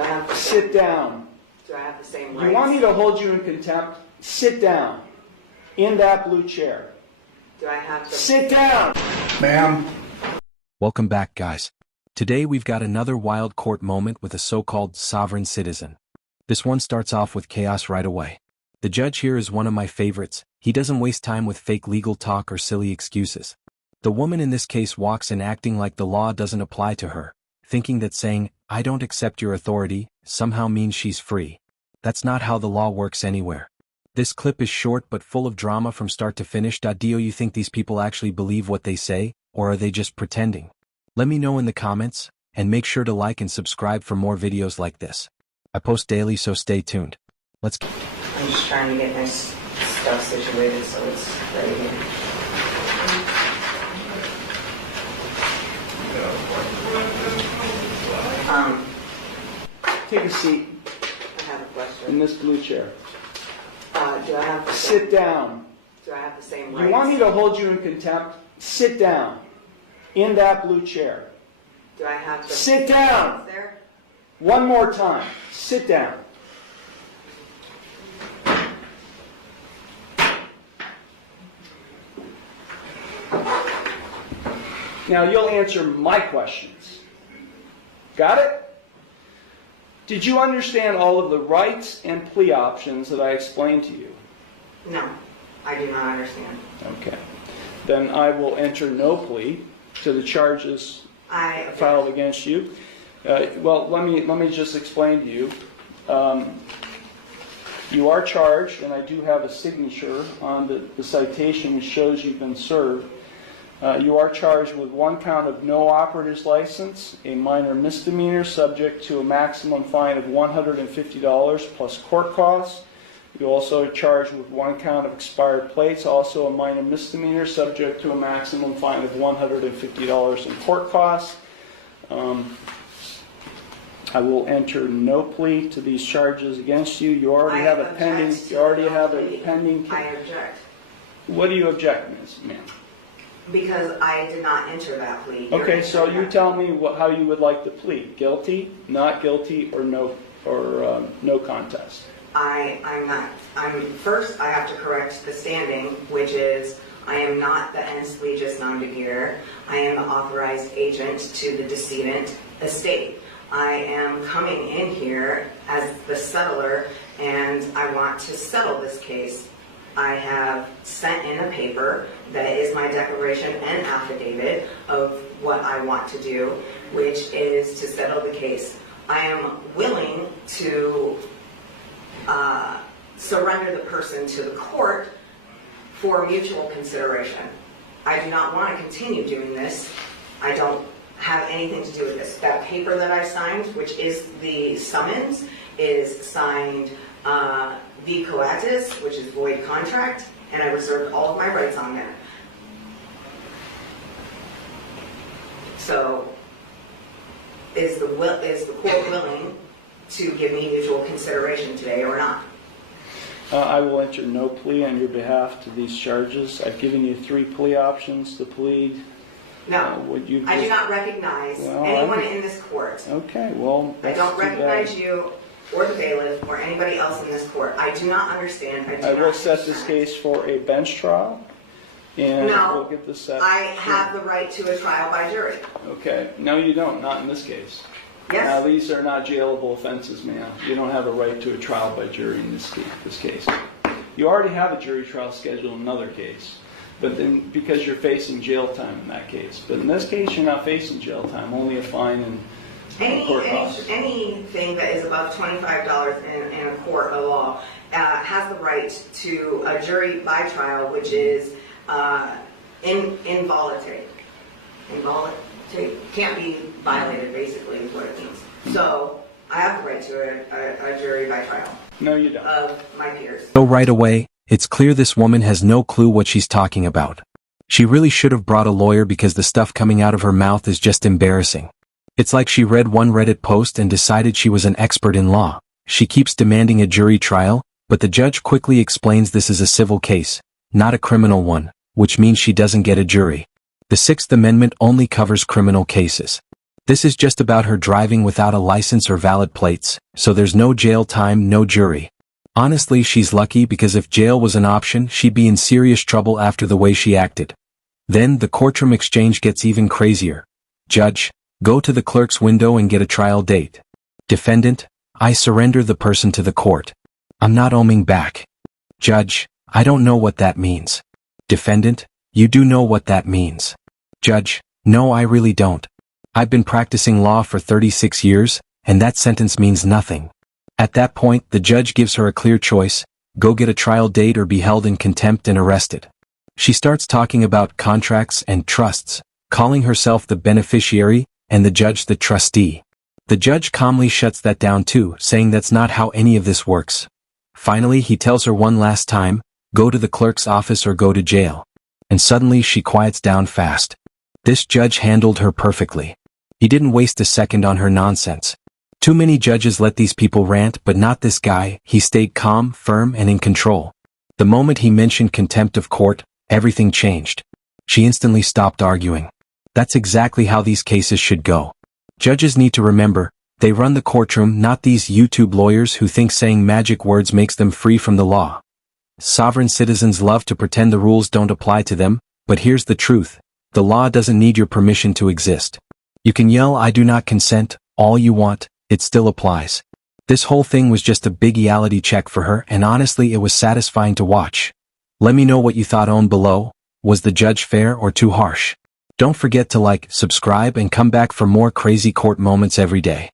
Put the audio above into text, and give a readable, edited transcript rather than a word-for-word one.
I have the Sit down. Do I have the same rights? You want me to hold you in contempt? Sit down. In that blue chair. Do I have the Sit down! Ma'am. Welcome back, guys. Today we've got another wild court moment with a so-called sovereign citizen. This one starts off with chaos right away. The judge here is one of my favorites. He doesn't waste time with fake legal talk or silly excuses. The woman in this case walks in acting like the law doesn't apply to her, thinking that saying, "I don't accept your authority," somehow means she's free. That's not how the law works anywhere. This clip is short but full of drama from start to finish. Do you think these people actually believe what they say, or are they just pretending? Let me know in the comments, and make sure to like and subscribe for more videos like this. I post daily, so stay tuned. Let's go. I'm just trying to get my stuff situated so it's ready. Take a seat I have a question. in this blue chair. Do I have the Sit down. Do I have the same rights? You want me to hold you in contempt? Sit down. In that blue chair. Do I have the Sit down! there? One more time. Sit down. Now you'll answer my questions. Got it? Did you understand all of the rights and plea options that I explained to you? No, I do not understand. Okay. Then I will enter no plea to the charges I filed against you. Well, let me just explain to you. You are charged, and I do have a signature on the citation which shows you've been served. You are charged with one count of no operator's license, a minor misdemeanor subject to a maximum fine of $150 plus court costs. You also are charged with one count of expired plates, also a minor misdemeanor subject to a maximum fine of $150 in court costs. I will enter no plea to these charges against you. You already have a pending. You already have a pending. I object. What do you object, ma'am? Because I did not enter that plea. Okay, so you tell me how you would like to plead: guilty, not guilty, or no contest. I'm not. First, I have to correct the standing, which is I am not the ens legis non degear. I am the authorized agent to the decedent estate. I am coming in here as the settler, and I want to settle this case. I have sent in a paper that is my declaration and affidavit of what I want to do, which is to settle the case. I am willing to surrender the person to the court for mutual consideration. I do not want to continue doing this. I don't have anything to do with this. That paper that I signed, which is the summons, is signed v coatis, which is void contract, and I reserved all of my rights on there. So, is the court willing to give me mutual consideration today or not? I will enter no plea on your behalf to these charges. I've given you 3 plea options to plead. No, I do not recognize anyone in this court. Okay, well, I don't recognize you or the bailiff or anybody else in this court. I do not understand. I will set this case for a bench trial, and we'll get this set. I have the right to a trial by jury. Okay, no you don't, not in this case. Yes. Now these are not jailable offenses, ma'am. You don't have a right to a trial by jury in this case. You already have a jury trial scheduled in another case, but then because you're facing jail time in that case. But in this case, you're not facing jail time, only a fine and court costs. Anything that is above $25 in a court of law has the right to a jury by trial, which is involuntary. Involuntary can't be violated, basically, is what it means. So I have the right to a jury by trial. No, you don't. Of my peers. So right away, it's clear this woman has no clue what she's talking about. She really should have brought a lawyer because the stuff coming out of her mouth is just embarrassing. It's like she read one Reddit post and decided she was an expert in law. She keeps demanding a jury trial, but the judge quickly explains this is a civil case, not a criminal one, which means she doesn't get a jury. The Sixth Amendment only covers criminal cases. This is just about her driving without a license or valid plates, so there's no jail time, no jury. Honestly, she's lucky because if jail was an option, she'd be in serious trouble after the way she acted. Then the courtroom exchange gets even crazier. Judge, go to the clerk's window and get a trial date. Defendant, I surrender the person to the court. I'm not oming back. Judge, I don't know what that means. Defendant, you do know what that means. Judge, no, I really don't. I've been practicing law for 36 years, and that sentence means nothing. At that point, the judge gives her a clear choice: go get a trial date or be held in contempt and arrested. She starts talking about contracts and trusts, calling herself the beneficiary and the judge the trustee. The judge calmly shuts that down too, saying that's not how any of this works. Finally, he tells her one last time, go to the clerk's office or go to jail. And suddenly she quiets down fast. This judge handled her perfectly. He didn't waste a second on her nonsense. Too many judges let these people rant, but not this guy. He stayed calm, firm, and in control. The moment he mentioned contempt of court, everything changed. She instantly stopped arguing. That's exactly how these cases should go. Judges need to remember, they run the courtroom, not these YouTube lawyers who think saying magic words makes them free from the law. Sovereign citizens love to pretend the rules don't apply to them, but here's the truth. The law doesn't need your permission to exist. You can yell, I do not consent, all you want, it still applies. This whole thing was just a big reality check for her, and honestly it was satisfying to watch. Let me know what you thought on below. Was the judge fair or too harsh? Don't forget to like, subscribe, and come back for more crazy court moments every day.